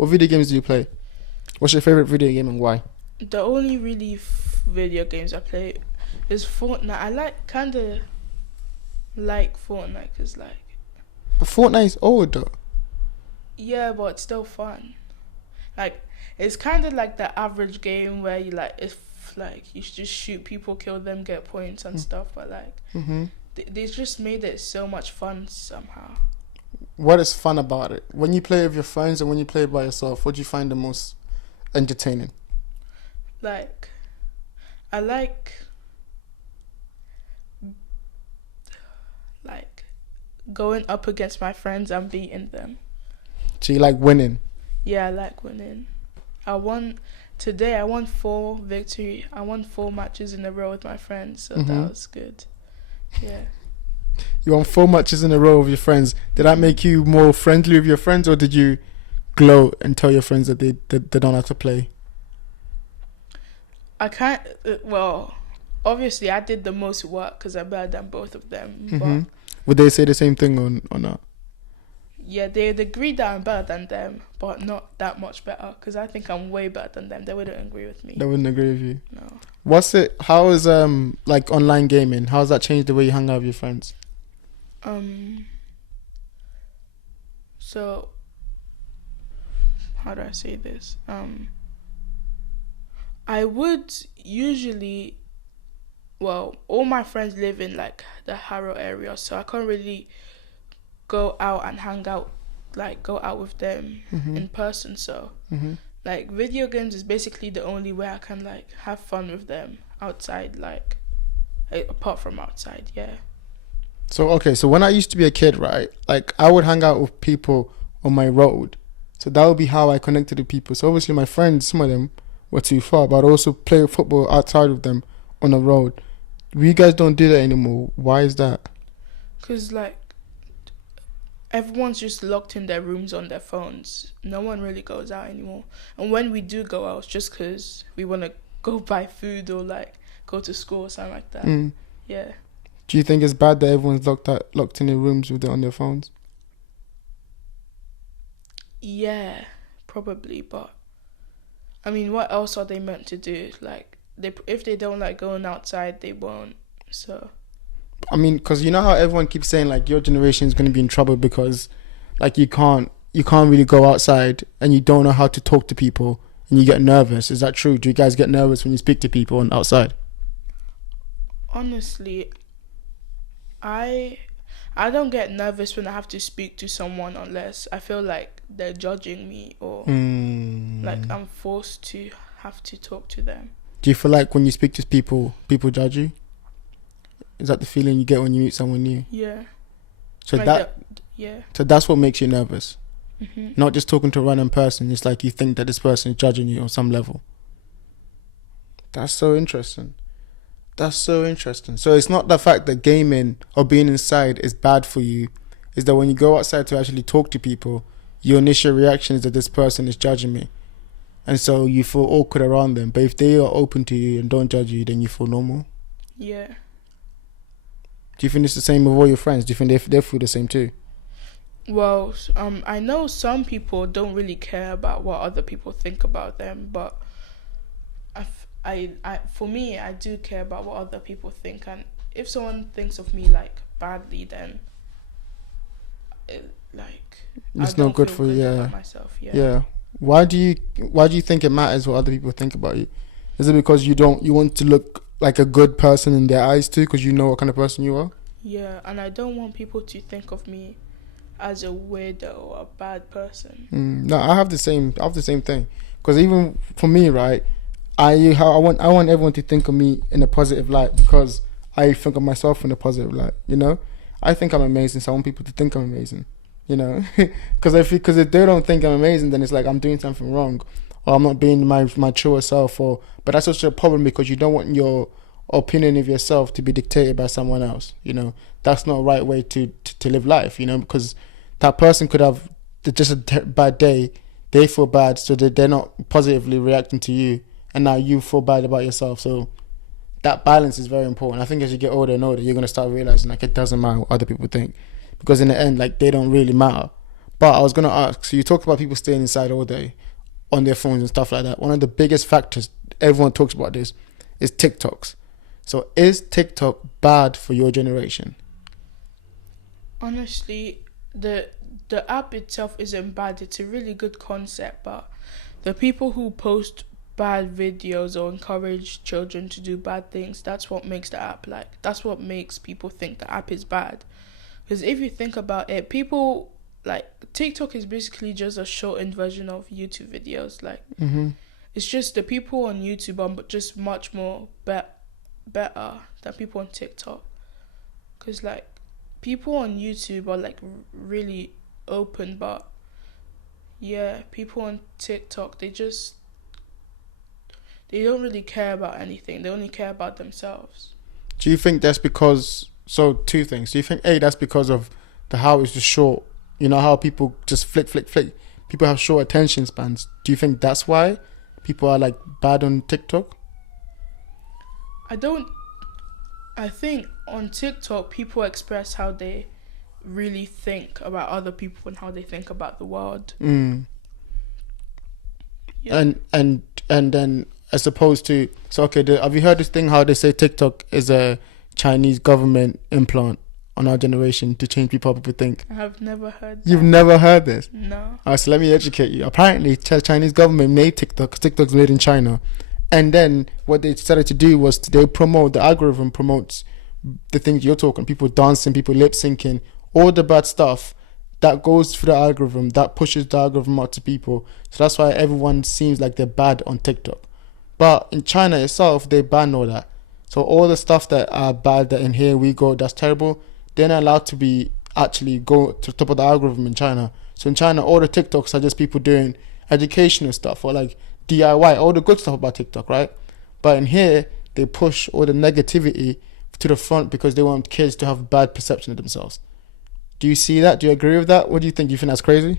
What video games do you play? What's your favorite video game and why? The only really video games I play is Fortnite. I kind of like Fortnite because, like, But Fortnite is old though. yeah, but it's still fun. Like, it's kind of like the average game where you like, if like you just shoot people, kill them, get points and stuff. But like, Mm-hmm. they just made it so much fun somehow. What is fun about it? When you play with your friends and when you play by yourself, what do you find the most entertaining? Like, I like going up against my friends and beating them. So you like winning? Yeah, I like winning. I won today. I won 4 matches in a row with my friends, so that was good. Yeah. You won 4 matches in a row with your friends. Did that make you more friendly with your friends, or did you gloat and tell your friends that they don't have to play? I can't. Well, obviously, I did the most work because I'm better than both of them. But Would they say the same thing or not? yeah, they'd agree that I'm better than them, but not that much better because I think I'm way better than them. They wouldn't agree with me. They wouldn't agree with you. No. How is like online gaming? How has that changed the way you hang out with your friends? So how do I say this? I would usually, well, all my friends live in like the Harrow area, so I can't really go out and hang out, like go out with them in person. So like video games is basically the only way I can like have fun with them outside, like apart from outside. Yeah. So when I used to be a kid, right, like I would hang out with people on my road. So that would be how I connected with people. So obviously my friends, some of them were too far, but I'd also play football outside with them on the road. You guys don't do that anymore. Why is that? Because like everyone's just locked in their rooms on their phones. No one really goes out anymore. And when we do go out, it's just because we want to go buy food or like go to school or something like that. Yeah. Do you think it's bad that everyone's locked in their rooms on their phones? Yeah, probably. But I mean, what else are they meant to do? Like, if they don't like going outside, they won't. So. I mean, because you know how everyone keeps saying like your generation is going to be in trouble because like you can't really go outside and you don't know how to talk to people and you get nervous. Is that true? Do you guys get nervous when you speak to people on outside? Honestly, I don't get nervous when I have to speak to someone unless I feel like they're judging me or like I'm forced to have to talk to them. Do you feel like when you speak to people judge you? Is that the feeling you get when you meet someone new? Yeah. So like yeah. So that's what makes you nervous. Not just talking to a random person. It's like you think that this person is judging you on some level. That's so interesting. So it's not the fact that gaming or being inside is bad for you. It's that when you go outside to actually talk to people, your initial reaction is that this person is judging me. And so you feel awkward around them. But if they are open to you and don't judge you, then you feel normal. Yeah. Do you think it's the same with all your friends? Do you think they feel the same too? Well, I know some people don't really care about what other people think about them, but for me, I do care about what other people think, and if someone thinks of me like badly, then it's not good for you. About myself. Yeah. Why do you think it matters what other people think about you? Is it because you want to look like a good person in their eyes too, because you know what kind of person you are? Yeah, and I don't want people to think of me as a weirdo or a bad person. No, I have the same thing. Because even for me, right, I want everyone to think of me in a positive light because I think of myself in a positive light. You know, I think I'm amazing, so I want people to think I'm amazing. You know, because if they don't think I'm amazing, then it's like I'm doing something wrong, or I'm not being my truer self. But that's also a problem because you don't want your opinion of yourself to be dictated by someone else. You know, that's not a right way to live life. You know, because that person could have just a bad day. They feel bad, so they're not positively reacting to you, and now you feel bad about yourself. So that balance is very important. I think as you get older and older, you're gonna start realizing like it doesn't matter what other people think, because in the end, like they don't really matter. But I was gonna ask. So you talked about people staying inside all day on their phones and stuff like that. One of the biggest factors everyone talks about this is TikToks. So is TikTok bad for your generation? Honestly, the app itself isn't bad. It's a really good concept, but the people who post bad videos or encourage children to do bad things, that's what makes the app that's what makes people think the app is bad. Because if you think about it, people TikTok is basically just a shortened version of YouTube videos. It's just the people on YouTube are just much more better than people on TikTok. Because people on YouTube are really open, but yeah, people on TikTok, they don't really care about anything. They only care about themselves. Do you think that's because? So two things. Do you think that's because of how it's just short? You know how people just flick. People have short attention spans. Do you think that's why people are bad on TikTok? I think on TikTok people express how they really think about other people and how they think about the world. Yeah. And then as opposed to have you heard this thing how they say TikTok is a Chinese government implant on our generation to change people how people think? I have never heard that. You've never heard this? No. Alright, so let me educate you. Apparently, Chinese government made TikTok. TikTok's made in China. And then what they decided to do was the algorithm promotes the things you're talking, people dancing, people lip syncing, all the bad stuff that goes through the algorithm, that pushes the algorithm out to people. So that's why everyone seems like they're bad on TikTok. But in China itself, they ban all that. So all the stuff that are bad, that in here we go, that's terrible, they're not allowed to be actually go to the top of the algorithm in China. So in China, all the TikToks are just people doing educational stuff or DIY, all the good stuff about TikTok, right? But in here, they push all the negativity to the front because they want kids to have bad perception of themselves. Do you see that? Do you agree with that? What do you think? Do you think that's crazy?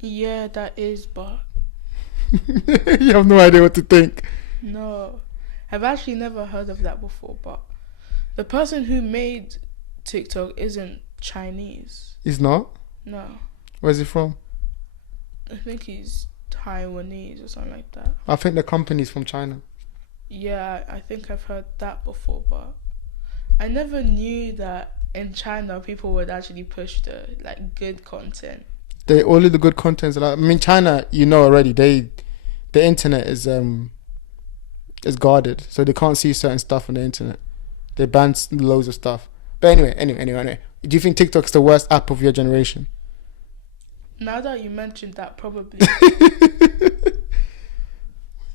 Yeah, that is, but you have no idea what to think. No, I've actually never heard of that before, but the person who made TikTok isn't Chinese. He's not? No. Where's he from? I think he's Taiwanese or something like that. I think the company's from China. Yeah, I think I've heard that before, but I never knew that in China people would actually push the good content. They only the good contents. China, already. The internet is guarded, so they can't see certain stuff on the internet. They ban loads of stuff. But anyway. Do you think TikTok's the worst app of your generation? Now that you mentioned that, probably.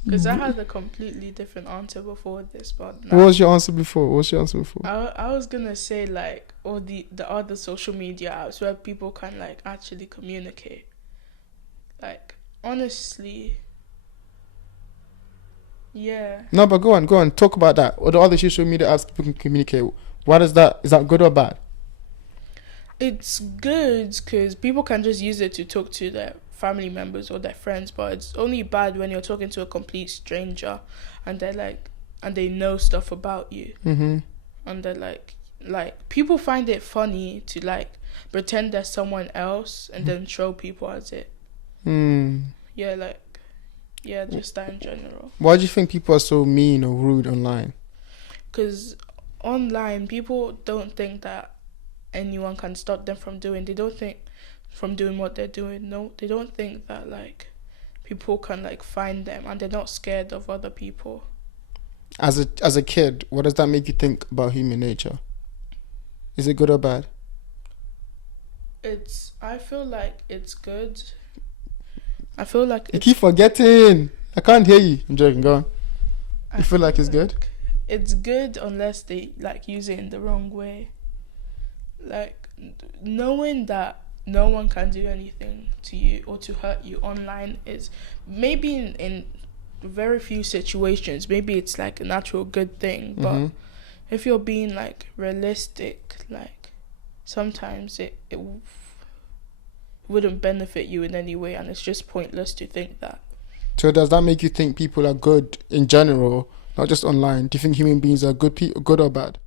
Because I had a completely different answer before this, but now, What was your answer before? I was gonna say all the other social media apps where people can actually communicate. Honestly, yeah. No, but go on. Talk about that. Or the other social media apps people can communicate. What is that? Is that good or bad? It's good because people can just use it to talk to their family members or their friends, but it's only bad when you're talking to a complete stranger and they're and they know stuff about you. Mm-hmm. And they're people find it funny to pretend they're someone else and then show people as it. Yeah, just that in general. Why do you think people are so mean or rude online? Because online people don't think that anyone can stop them from doing. They don't think from doing what they're doing. No, they don't think that people can find them, and they're not scared of other people. As a kid, what does that make you think about human nature? Is it good or bad? I feel like it's good. I feel like you keep forgetting. I can't hear you. I'm joking. Go on. You feel like it's good? It's good unless they use it in the wrong way. Knowing that no one can do anything to you or to hurt you online is maybe in very few situations, maybe it's a natural good thing, but if you're being realistic, sometimes it wouldn't benefit you in any way, and it's just pointless to think that. So does that make you think people are good in general, not just online? Do you think human beings are good or bad?